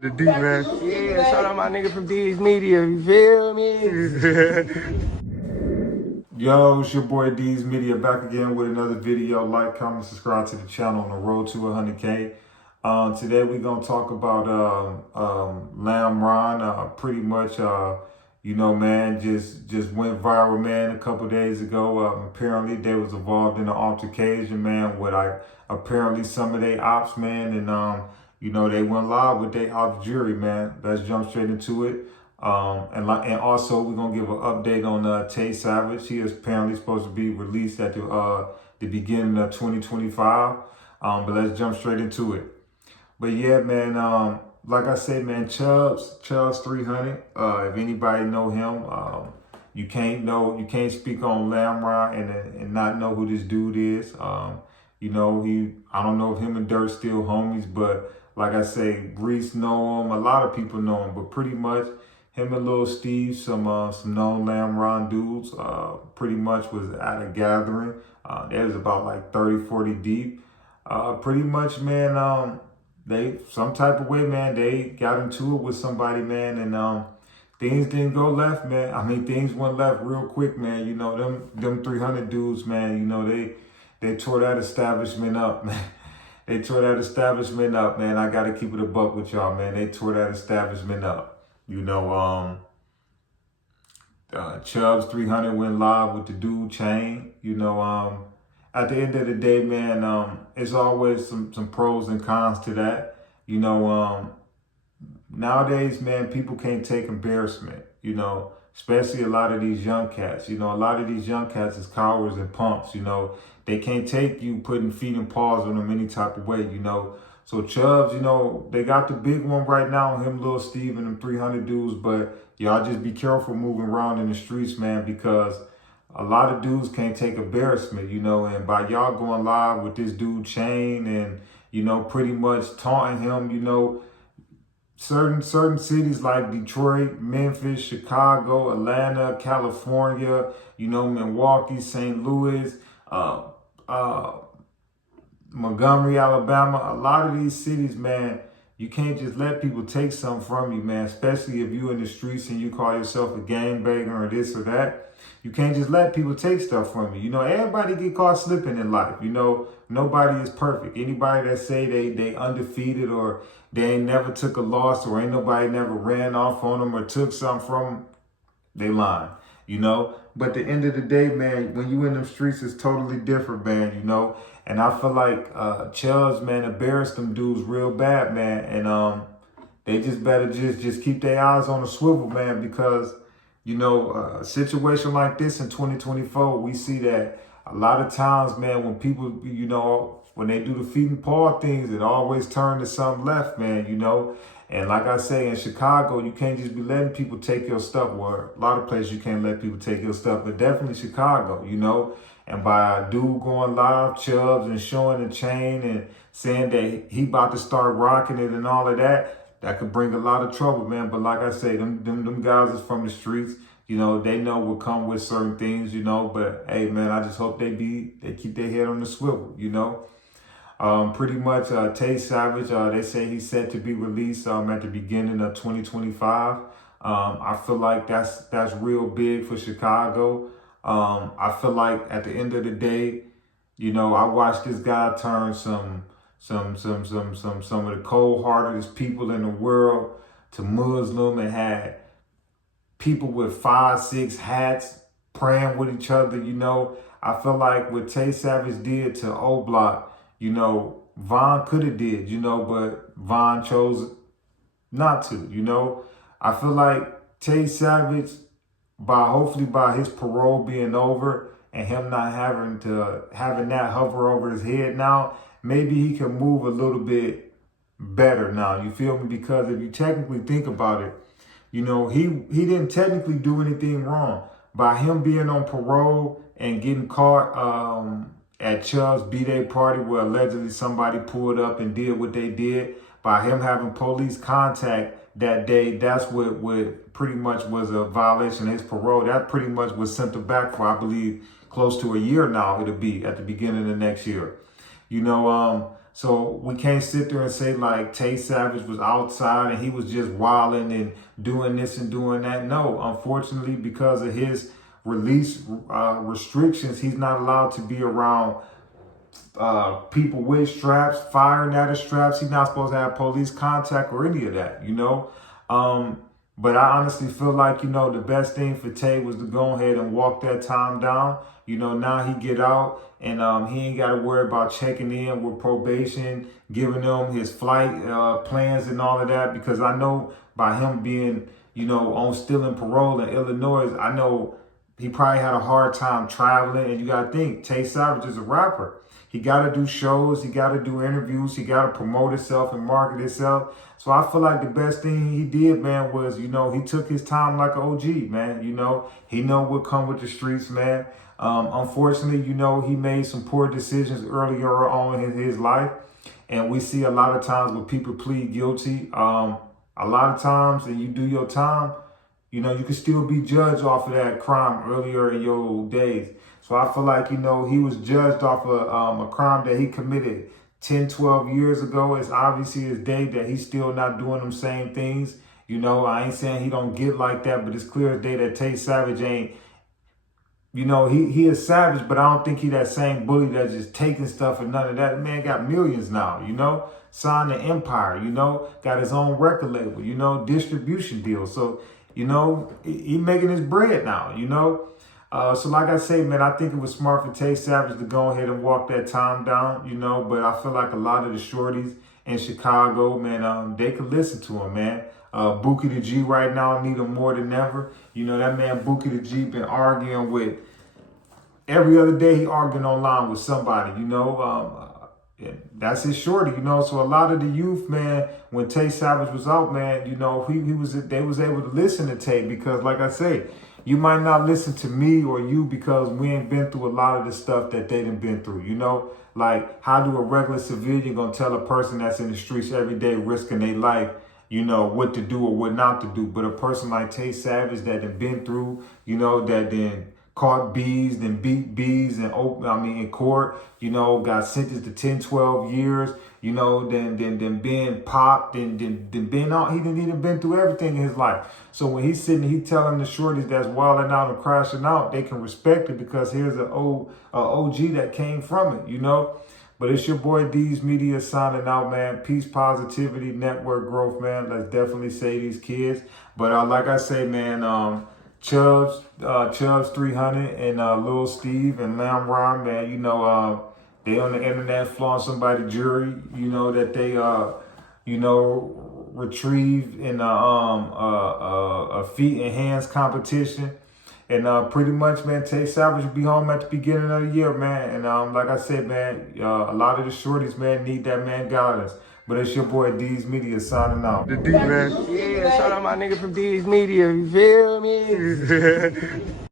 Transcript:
The D, man. Yeah, shout out my nigga from D's Media, you feel me? Yo, it's your boy D's Media back again with another video. Like, comment, subscribe to the channel on the road to 100K. Today we're gonna talk about Lamron. Pretty much, man, just went viral, man, a couple days ago. Apparently they was involved in an altercation, man, with apparently some of their ops, man, and they went live with their ops jury, man. Let's jump straight into it. And also we're gonna give an update on Tay Savage. He is apparently supposed to be released at the beginning of 2025. But let's jump straight into it. But yeah, man. Like I said, man, Chubbs 300. If anybody know him, you can't speak on Lamron and not know who this dude is. I don't know if him and Dirt still homies, but like I say, Reese know him. A lot of people know him, but pretty much him and Lil Steve, some known Lamron dudes, pretty much was at a gathering. There was about like 30, 40 deep. Pretty much, man, they, some type of way, man, they got into it with somebody, man, and things didn't go left, man. I mean, things went left real quick, man. You know, them 300 dudes, man, you know, they tore that establishment up, man. They tore that establishment up, man. I got to keep it a buck with y'all, man. They tore that establishment up. Chubbs 300 went live with the dude Chain. At the end of the day, man, it's always some pros and cons to that. Nowadays, man, people can't take embarrassment, especially a lot of these young cats. A lot of these young cats is cowards and punks, They can't take you putting feet and paws on them any type of way, So Chubbs, they got the big one right now, him, Lil Steve, and them 300 dudes, but y'all just be careful moving around in the streets, man, because a lot of dudes can't take embarrassment, and by y'all going live with this dude Chain and, pretty much taunting him, certain cities like Detroit, Memphis, Chicago, Atlanta, California, Milwaukee, St. Louis, Montgomery, Alabama, a lot of these cities, man, you can't just let people take something from you, man, especially if you're in the streets and you call yourself a gangbanger or this or that. You can't just let people take stuff from you. Everybody get caught slipping in life. Nobody is perfect. Anybody that say they undefeated or they ain't never took a loss or ain't nobody never ran off on them or took something from them, they lying, But at the end of the day, man, when you in them streets, it's totally different, man, And I feel like Chubbs, man, embarrassed them dudes real bad, man. And they just better just keep their eyes on the swivel, man, because a situation like this in 2024, we see that a lot of times, man, when people, when they do the feet and paw things, it always turns to something left, man, And like I say, in Chicago, you can't just be letting people take your stuff. Well, a lot of places you can't let people take your stuff, but definitely Chicago, And by a dude going live, Chubbs, and showing the Chain and saying that he about to start rocking it and all of that, that could bring a lot of trouble, man. But like I say, them guys is from the streets. They know what come with certain things, But hey, man, I just hope they keep their head on the swivel, Pretty much, Tay Savage, they say he's set to be released at the beginning of 2025. I feel like that's real big for Chicago. I feel like at the end of the day, I watched this guy turn some of the cold-heartedest people in the world to Muslim, and had people with 5, 6 hats praying with each other, I feel like what Tay Savage did to O Block, Von could have did, but Von chose not to, I feel like Tay Savage, hopefully by his parole being over and him not having that hover over his head now, maybe he can move a little bit better now. You feel me? Because if you technically think about it, he didn't technically do anything wrong. By him being on parole and getting caught at Chubb's B-Day party where allegedly somebody pulled up and did what they did, by him having police contact that day, that's what pretty much was a violation of his parole. That pretty much was sent him back for, I believe, close to a year now. It'll be at the beginning of next year. So we can't sit there and say like Tay Savage was outside and he was just wilding and doing this and doing that. No, unfortunately, because of his release restrictions, he's not allowed to be around people with straps, firing at his straps. He's not supposed to have police contact or any of that, you know. But I honestly feel like, you know, the best thing for Tay was to go ahead and walk that time down. You know, now he get out and he ain't got to worry about checking in with probation, giving them his flight plans and all of that. Because I know by him being, you know, on still in parole in Illinois, I know he probably had a hard time traveling. And you got to think, Tay Savage is a rapper. He got to do shows. He got to do interviews. He got to promote himself and market himself. So I feel like the best thing he did, man, was, you know, he took his time like an OG, man. You know, he know what come with the streets, man. Unfortunately, you know, he made some poor decisions earlier on in his life. And we see a lot of times when people plead guilty, a lot of times and you do your time, you know, you can still be judged off of that crime earlier in your days. So I feel like, you know, he was judged off of a crime that he committed 10, 12 years ago. It's obviously his day that he's still not doing them same things. You know, I ain't saying he don't get like that, but it's clear as day that Tay Savage ain't, you know, he is savage, but I don't think he that same bully that's just taking stuff and none of that. The man got millions now, you know, signed an empire, you know, got his own record label, you know, distribution deal. So, you know, he making his bread now, you know. So like I say, man, I think it was smart for Tay Savage to go ahead and walk that time down, you know, but I feel like a lot of the shorties in Chicago, man, they could listen to him, man. Bookie the G right now need him more than ever. You know, that man Bookie the G been arguing with, every other day he arguing online with somebody, you know. That's his shorty, you know. So a lot of the youth, man, when Tay Savage was out, man, you know, they was able to listen to Tay because, like I say, you might not listen to me or you because we ain't been through a lot of the stuff that they done been through, you know? Like, how do a regular civilian gonna tell a person that's in the streets every day risking their life, you know, what to do or what not to do? But a person like Tay Savage that done been through, you know, that then caught bees, then beat bees in court, you know, got sentenced to 10, 12 years, you know, then being popped, then being out. He didn't even been through everything in his life. So when he's sitting, he telling the shorties that's wilding out and crashing out, they can respect it because here's an OG that came from it, you know. But it's your boy D's Media signing out, man. Peace, positivity, network growth, man. Let's definitely save these kids. But like I say, man, Chubbs 300 and Lil Steve and Lamron, man, you know, they on the internet flaunting somebody's jury, you know, that they you know, retrieved in a feet and hands competition. And pretty much, man, Tay Savage will be home at the beginning of the year, man. And like I said, man, a lot of the shorties, man, need that man guidance. But it's your boy D's Media signing out. The D, man. Yeah, shout out my nigga from D's Media, you feel me?